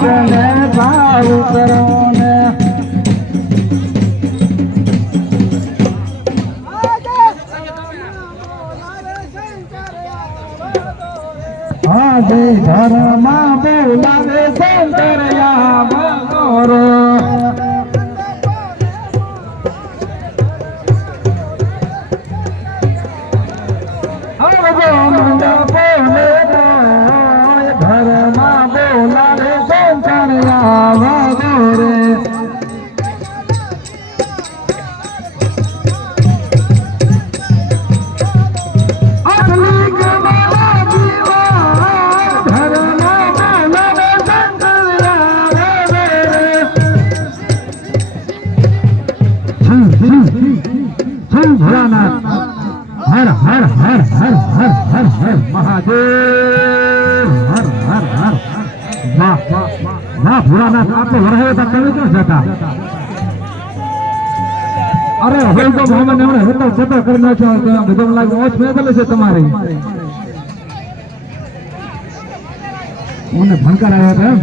चले भाव करो ने આજે ઘરમાં બોલાવે શંકર આવરો આવજો મંડપો ને ઘરમાં બોલાવે શંકર આવરો રે हर हर हर हर हर हर हर महादेव हर हर हर वाह वाह भोलानाथ आपने वरहे तक कभी क्यों जाता अरे होल तो मोहम्मद ने होता जता करना चाहते हैं બધું લાગે ઓછ મેદલ છે તમારી મને ભણકાર આવ્યા હતા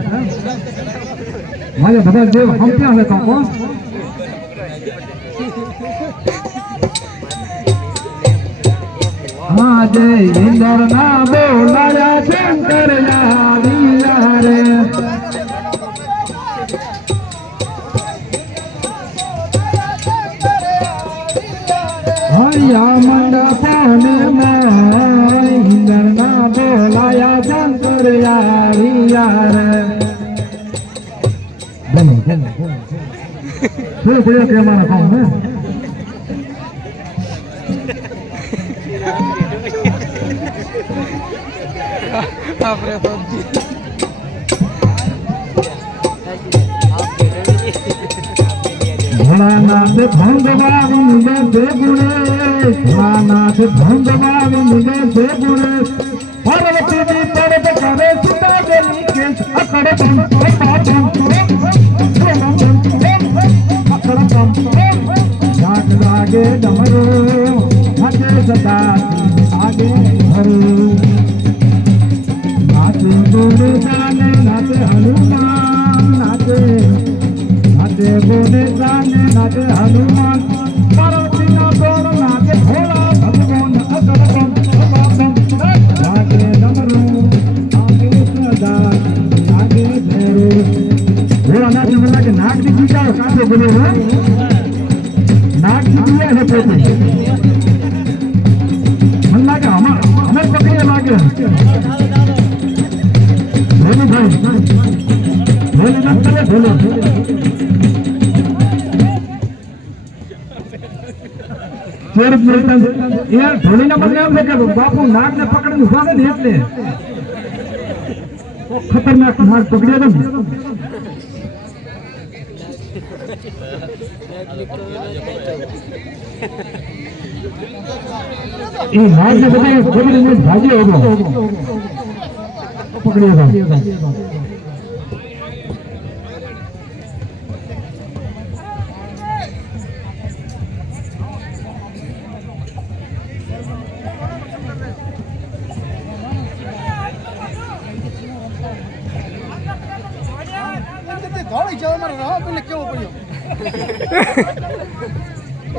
મારે બધા દેવ હમ ક્યાં હતા કોણ આજે ઇન્દ્ર ના બોલાયા શંકર આવીયા રે હૈયા મંડપને ઇન્દ્ર ના બોલાયા શંકર આવીયા રે બોલો બોલો શું કે મારા કામ હે आपरे पबजी भोलानाथ भंगवान मुझे से गुणे भोलानाथ भंगवान मुझे से गुणे पार्वती जी पर्वत करे सीता देवी के अकड़ बम अकड़ बम जाग लागे डमरू नाचे सदा आगे भरू नाचे गोरे जाने नाचे हनुमान नाचे नाचे गोरे जाने नाचे हनुमान पार्वती ना तोड़ नाचे भोला भगवान अकड़ बम लागे डमरू आगे सदा आगे भैरू भोलानाथ ने बोला कि नाक दिखी जाओ कासे बोले हो नाक दिखी है पोते मन लागे हमें पकड़े लागे बोलो भाई बोलो ना करे बोलो चोर बोलता यार ढोली ना बदले हम लेके बापू नाक ने पकड़ के उठा दे એટલે वो खतरनाक नाक पकड़िया था ये नाक ने बताया खबर में भाजी होगा पकड़िएगा દોડી જવા મારે રહો પેલે કેવો પડ્યો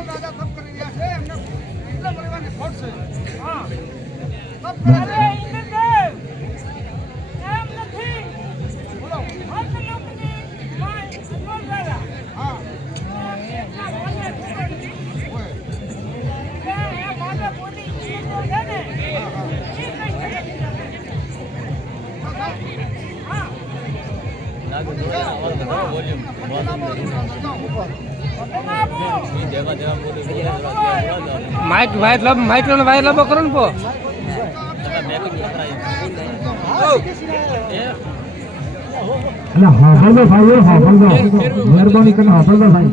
દાદા સબ કરી રહ્યા છે એમને એટલા પરિવારની ખોટ છે હા સબ કરે माइक वाइट लब माइक लो वाइट लब करो न पो अरे हां बोलो भाई हां बोलो मेहरबानी करना हां बोलो भाई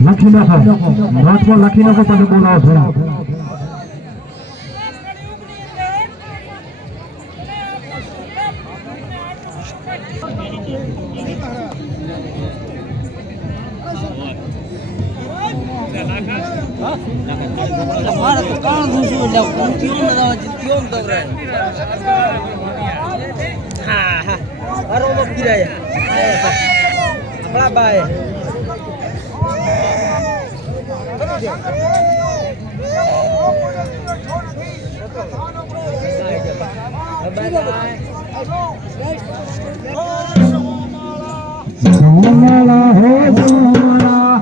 लखी ना रात को लखी ना को पहले बोलाओ थोड़ा મારે તો કામ દૂસરું એટલે ત્યોમ લગાવ ત્યોમ દવરાય હા હા બરોબર ગિરાય આપણા બાય સોમલા હો સોમલા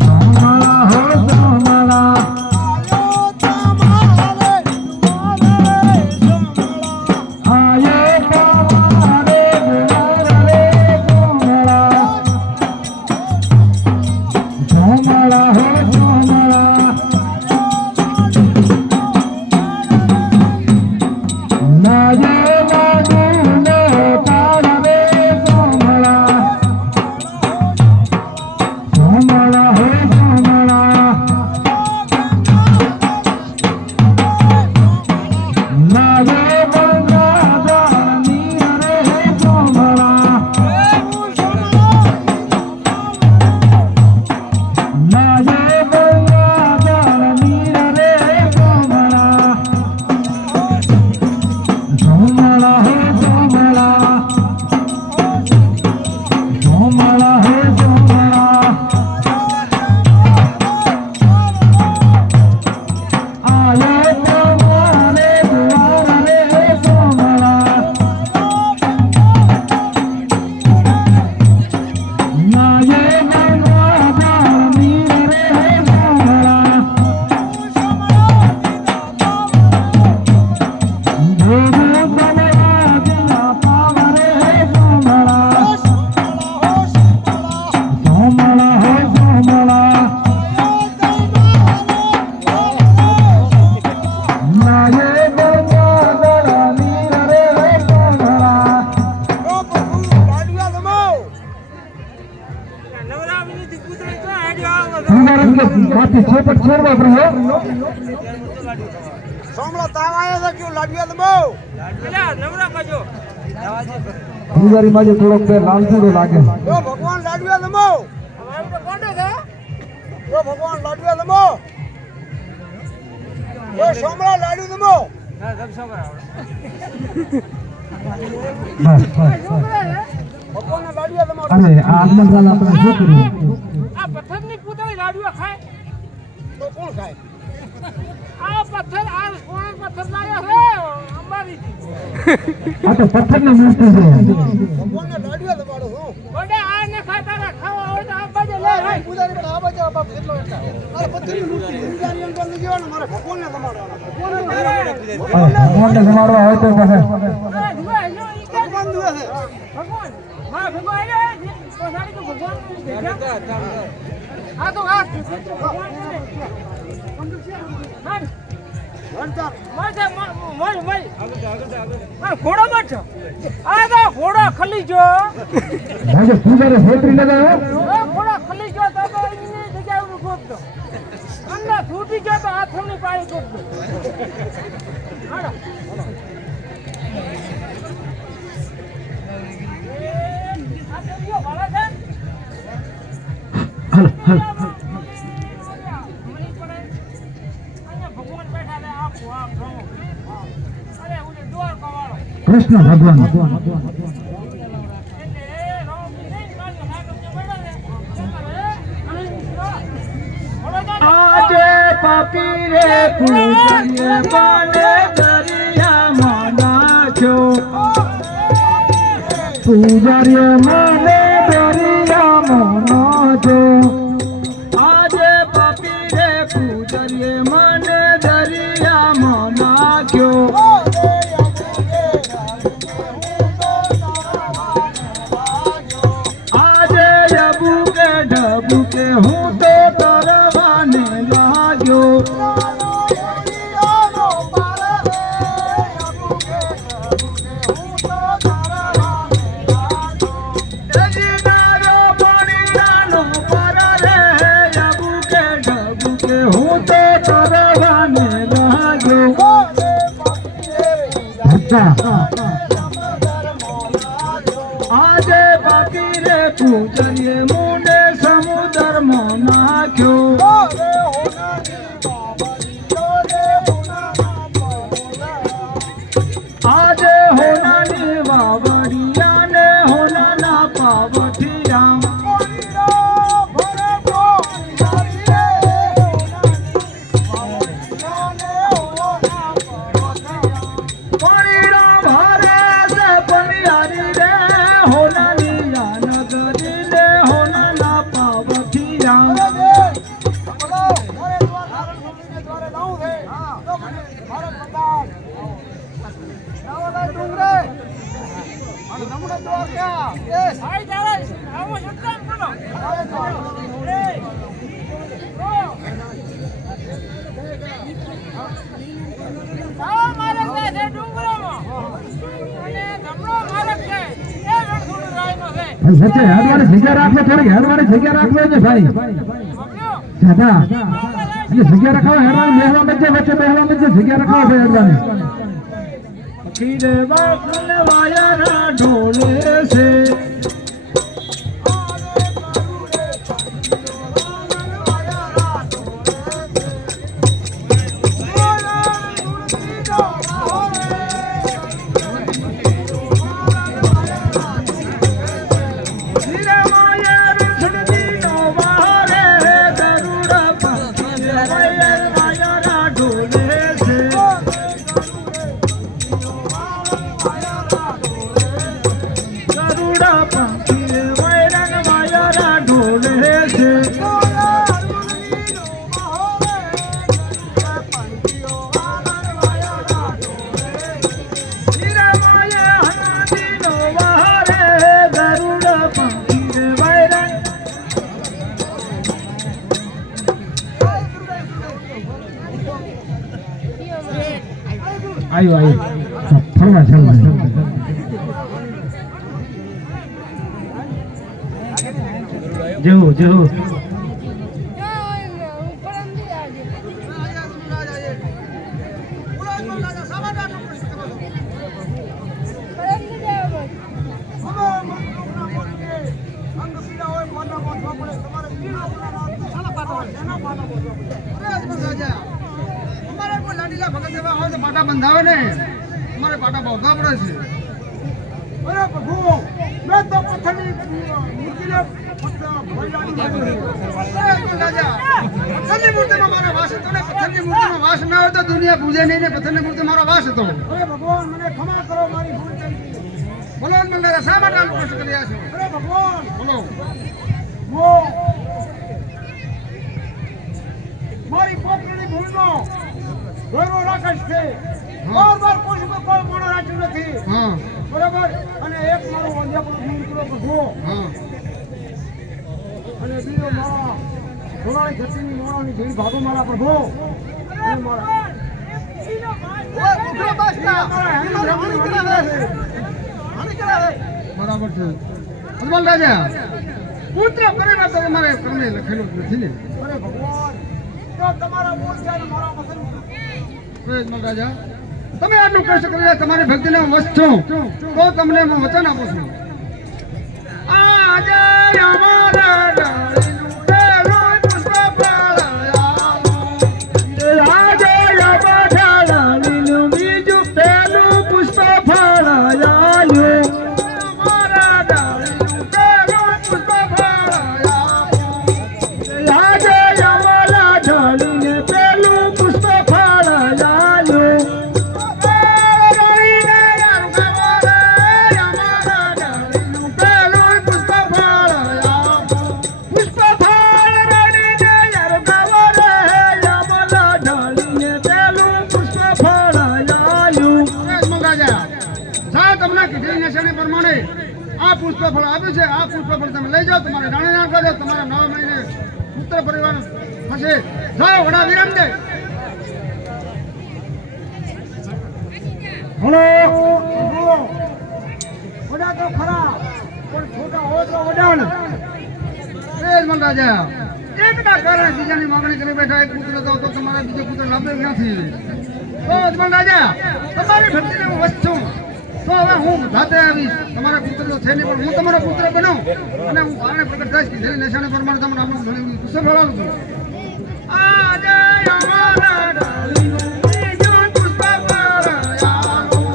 સોમલા હો સોમલા આયે તમારે ગુવારે સોમલા સોમલા હો સોમલા નાજે નાજુને તારે સોમલા સોમલા હો સોમલા નાજે બંગાદાની રે સોમલા નાજે બંગાદાની રે સોમલા સોમલા હો સોમલા સોમલા હો સોમલા આયે તમારે ગુવારે સોમલા નાયે બંગાદાની રે સોમલા ભોગો બલવાદના પાવરે સોમલા સોમલા હો સોમલા નાયે બંગાદાની રે સોમલા હમારા કે માથે છેપટ છોડવા પડ્યો સોમલો તાવ આવ્યો છે ક્યું લાડ્યો તમે પૂજારી માં જે થોડોક બે લાલચુડો લાગે ઓ ભગવાન લાડ્યો તમે ઓ ભગવાન લાડ્યો તમે ઓ સોમલા લાડ્યું તમે બસ બસ ભગવાન લાડ્યો તમે અરે આ આગમનલાલ આપણે શું કર્યું આ પથ્થરની પૂતળી લાડવા ખાય તો કોણ ખાય આ પથ્થર આ કોણ પથ્થર લાવ્યો છે અંબારીથી આ તો પથ્થરની મૂર્તિ છે ભગવાન લાડ્યો તમારો હું ઓડે આ ને ખાતા રે ખાવા હોય તો આ બાજુ લે ભાઈ પૂજારી બેટા આ બાજુ બાપ એટલો એટલા અરે પથ્થરની મૂર્તિ પૂજારી અંકલ ને કહેવાનું મારે ભગવાનને તમારો ભગવાનને જમાડવા હોય તો કહે આ જુએ જો ઈ કે ભગવાન દુએ છે ભગવાન હા ભગવાન રે પોસાડી તો ભગવાન આ તો આ ભગવાન ને ના વંતા માથે મોય મોય આ ઘોડો બેઠો આ તો ઘોડો ખલી ગયો ભાઈ પૂજારી હેતરી લગાવે આ ઘોડો ખલી ગયો તો એની જગ્યાએ ઉભો ગોતતો અંદા ફૂટી ગયો તો હાથની પાડી ગોતતો હાડો આ તો યો ભાડા છે કૃષ્ણ ભગવાન આજે પાપી રે પૂજ્ય બને દરિયામાં નાખ્યો પૂજ્ય મને દરિયામાં નાખ્યો આજે પાપી રે પૂજ્ય મને દરિયામાં નાખ્યો આજે ડબુકે ડબુકે હું તો તરવાને લાગ્યો દજનારો પડીરાનો પર રે ડબુકે ડબુકે હું તો તરવાને લાગ્યો ગુજરીએ મુંડે સમુદ્રમાં નાખ્યો આજે હોનાની વાવડિયા ને હોનાના પાવથી રામ ભાઈ તારે આવો સત્સંગ કરો મારે છે ડુંગરામાં અને ગમડો મારે છે એ રણછોડ રાયનો છે સચ્ચે હેડવાળી જગ્યા રાખો થોડી હેડવાળી જગ્યા રાખો છે ભાઈ દાદા એટલે જગ્યા રખાવો હેડવાળી બેહવા મધ્ય વચ્ચે બેહવા મધ્ય જગ્યા રખાવો ભાઈ હેડવાળી ખીરે બાપને વાયરા ઢોલે છે આયો ફરવા ચાલવા જેવું જેવું પાટા બંધાવે ને અમારે પાટા બાંધવા પડે છે અરે પ્રભુ મેં તો પથ્થરની મૂર્તિને પથ્થરની મૂર્તિમાં મારો વાસ હતો ને પથ્થરની મૂર્તિમાં વાસ ના હોય તો દુનિયા પૂજે નહીં ને પથ્થરની મૂર્તિ મારો વાસ હતો અરે ભગવાન મને ક્ષમા કરો મારી ભૂલ થઈ બોલો મંડળ શા માટે આટલું કષ્ટ કરી રહ્યા છો અરે ભગવાન બોલો મારી પોકળની ભૂલનો ઘણો રાકેશ છે બાર કોઈ મોણો રાખ્યું નથી બરાબર અને એક મારો અંજાપુર નીકળો પ્રભુ અને બીજો મારા ઘોડાની ઘટીની મોણાની ભીડ ભાગો મારા પ્રભુ અને મારા બરાબર છે અજમલ રાજા પુત્ર કરીને તો તમારે તમને લખેલું જ નથી ને અરે ભગવાન તો તમારા મૂળ છે મારા મસલ અજમલ રાજા તમે આટલું કષ્ટ કરી તમારી ભક્તિને હું વશ છું તો તમને હું વચન આપું છું આજે અમારા ડાળીનું પેલું પુષ્પ ફળાયા આજે અમારા ડાળીનું બીજું પેલું પુષ્પ ફળાયા અમારા ડાળીનું પેલું પુષ્પ ફળાયા આજે અમારા ડાળીને પેલું પુષ્પ ફળાયા આ પુષ્પફળ આવ્યું છે આ પુષ્પફળ તમે લઈ જાઓ તમારે રાણી ના કરજો તમારા 9 મહિને પુત્ર પરિવાર થશે જાઓ વડા વિરામ દે હલો વડા તો ખરા પણ છોટા હોય તો વડાણ મન રાજા એકના કારણે બીજાની માંગણી કરી બેઠા એક પુત્ર તો તમારા બીજો પુત્ર લાભે નથી તો અજમલ રાજા તમારી ભક્તિને હું વસ છું તો તો હવે હું જાતે આવીશ. તમારા પુત્ર તો છે નહીં, પણ હું તમારો પુત્ર બનો અને હું પારણે પ્રગટ થઈશ કે જેની નિશાને પ્રમાણે તમને આપણું ગુસ્સો ફળાવું છું. આજે અમારા ડાળીનું બીજું પુષ્પ ફળાયાનું.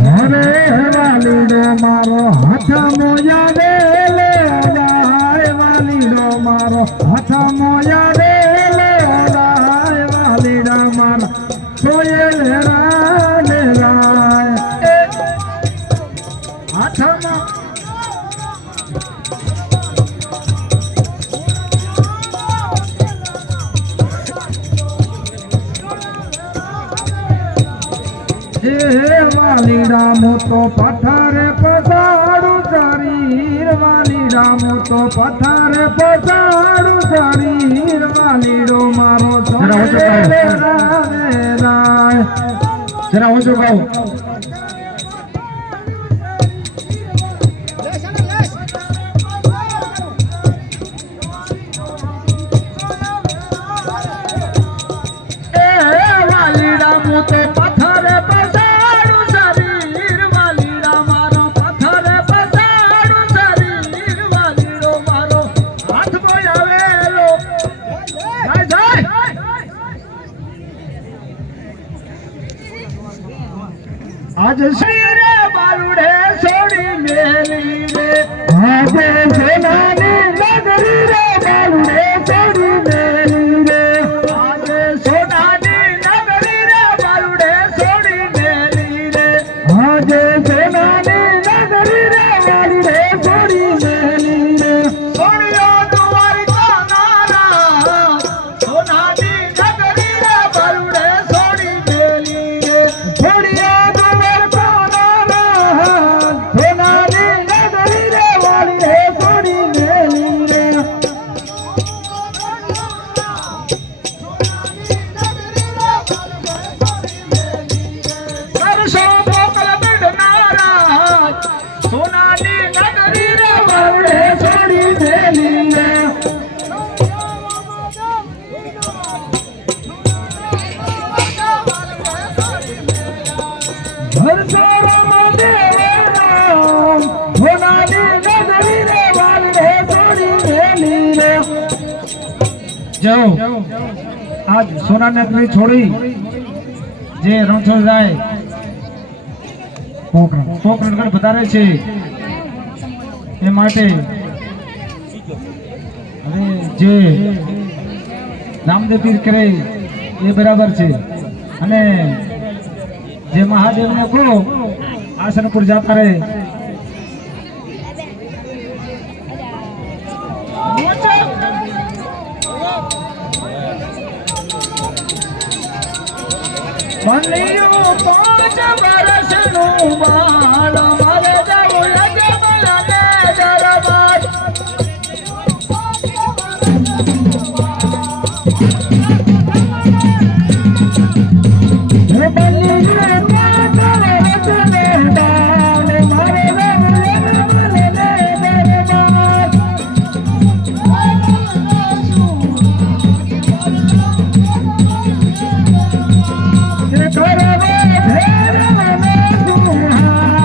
હરે વાલીડો મારો હાથ મોયા રે લે વાલીડો મારો હાથ મોયા રે લે વાલીડા મારા સોયલ રાય હાથમાં વાલીડા મોટો પથારે પસાડું શરીર વાલીડા મોટો પથારે પસાડું શરીર વાલીડો મારો જરા ઓછું કહું વાલીડા મોટો પથારે आज श्री रे बालुड़े सोनी मेली रे आज सोनानी नगरी रे बालुड़े सोनी मेली रे आज सोनानी नगरी रे बालुड़े सोनी मेली रे आज सोनानी नगरी रे बालुड़े सोनी मेली रे सोनिया तुम्हारी कानारा सोनानी नगरी रे बालुड़े सोनी मेली रे सोनिया जाओ आज सोना नगरी छोड़ी जे रણછોડ જાય પોકરણ વધારે છે એ માટે હવે જે રામદેવ પીર કરે એ બરાબર છે અને જે મહાદેવને કહો આસનપુર જાતા રહે बलियो 5 वर्षनो बाल मारे जाओ यजमला ने दरबार बलियो 5 वर्षनो बाल मारे जाओ यजमला ने दरबार करवे भेर में सुहा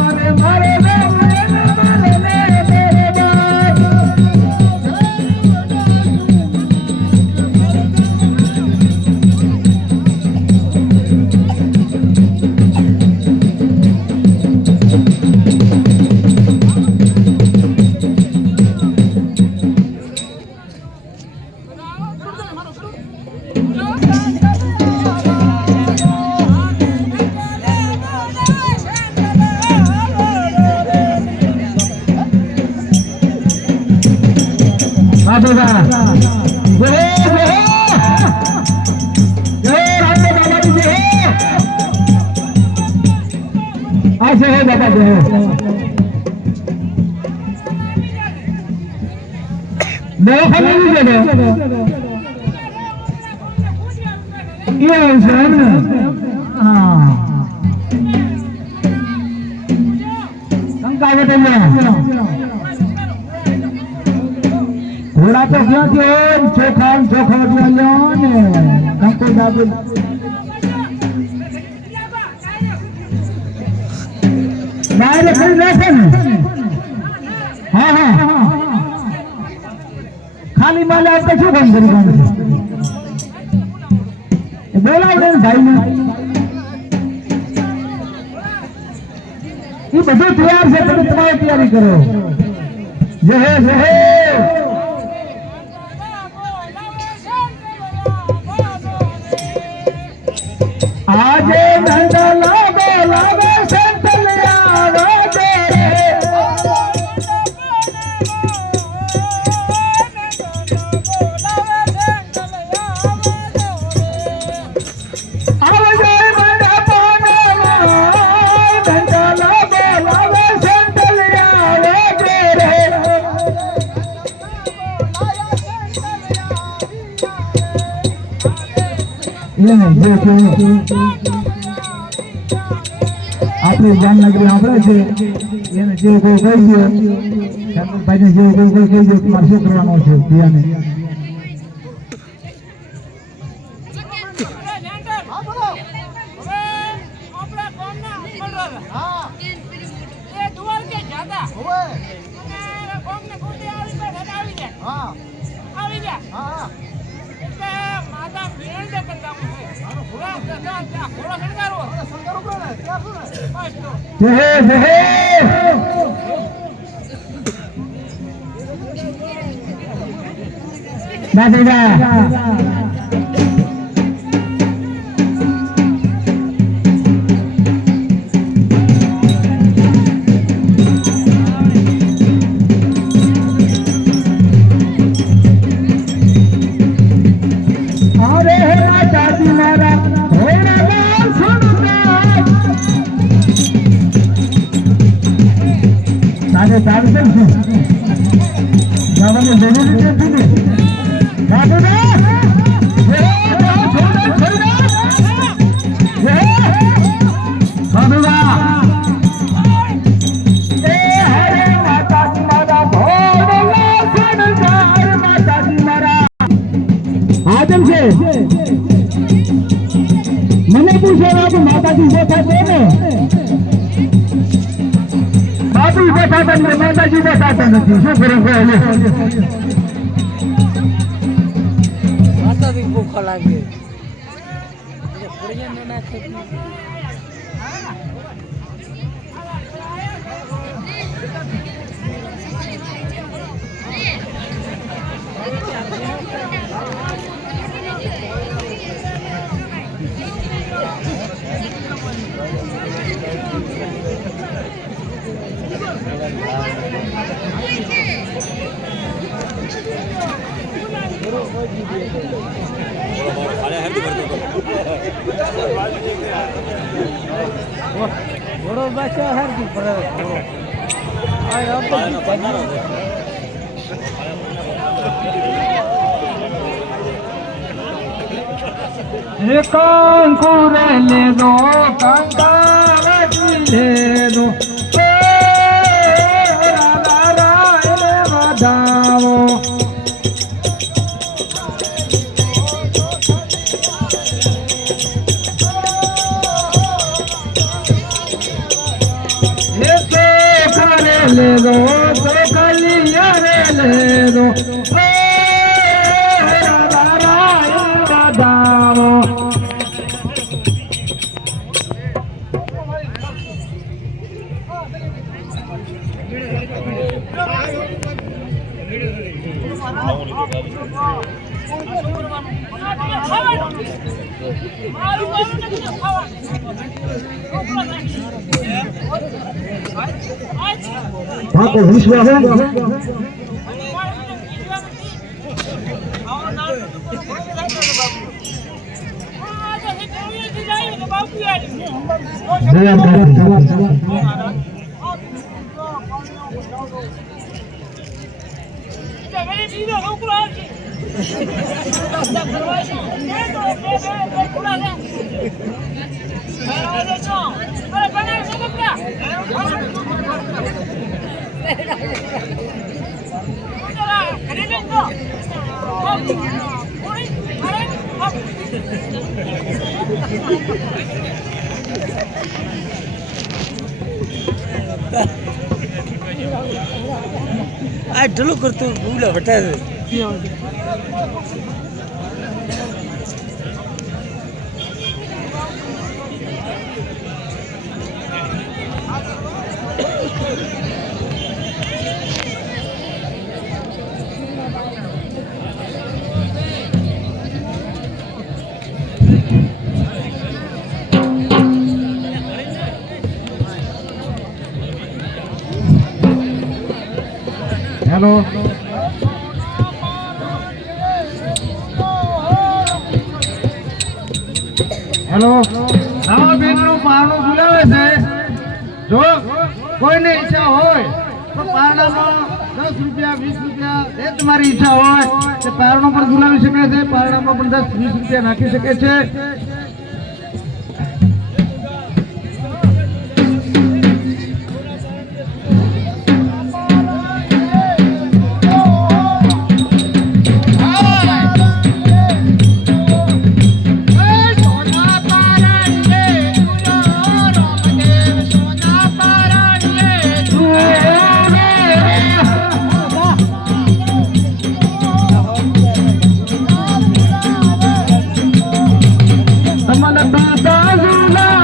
દાદા જય રામદેવ બાબાજી જય આ છે બાબા જય દવાખાને લીધે એ છે ને હા શંકા વટે ઘોડા તો ક્યાંથી હોય ચોખા લ્યો ને કંકુ દાદુ બહાર ખરી નાખે ને હા ખાલી માલે આવતા શું કામ કરી બોલાવડે ને ભાઈ ને એ બધું તૈયાર છે તમે તમારી તૈયારી કરો જય આજે નંદલા બોલાવે સંતલિયા વાગે આપણે જામનગરી આપણે છે એને જેવું કોઈ કહી દો ભાઈને જેવું કોઈ કહી દો તમારે શું કરવાનું છે ધ્યાને મને પૂછો માતાજી બેઠા છે ને બાપુ બેઠા માતાજી બેઠા નથી શું કરો માતાજી ભૂખા લાગે ઘોડો બાચા હરકી પર કંકુરે લેનો કંકા લેનો વધાવો le do to kaliya le do Paco, who's your home? આ ઢલું કરતું ભૂલા વટાવે હેલો હેલો નવા બેનનું પારણું બોલાવે છે જો કોઈને ઈચ્છા હોય તો પારણામાં 10 રૂપિયા 20 રૂપિયા જે તમારી ઈચ્છા હોય તે પારણો પણ બોલાવી શકે છે પારણામાં પણ 10 20 રૂપિયા નાખી શકે છે તમને દાદા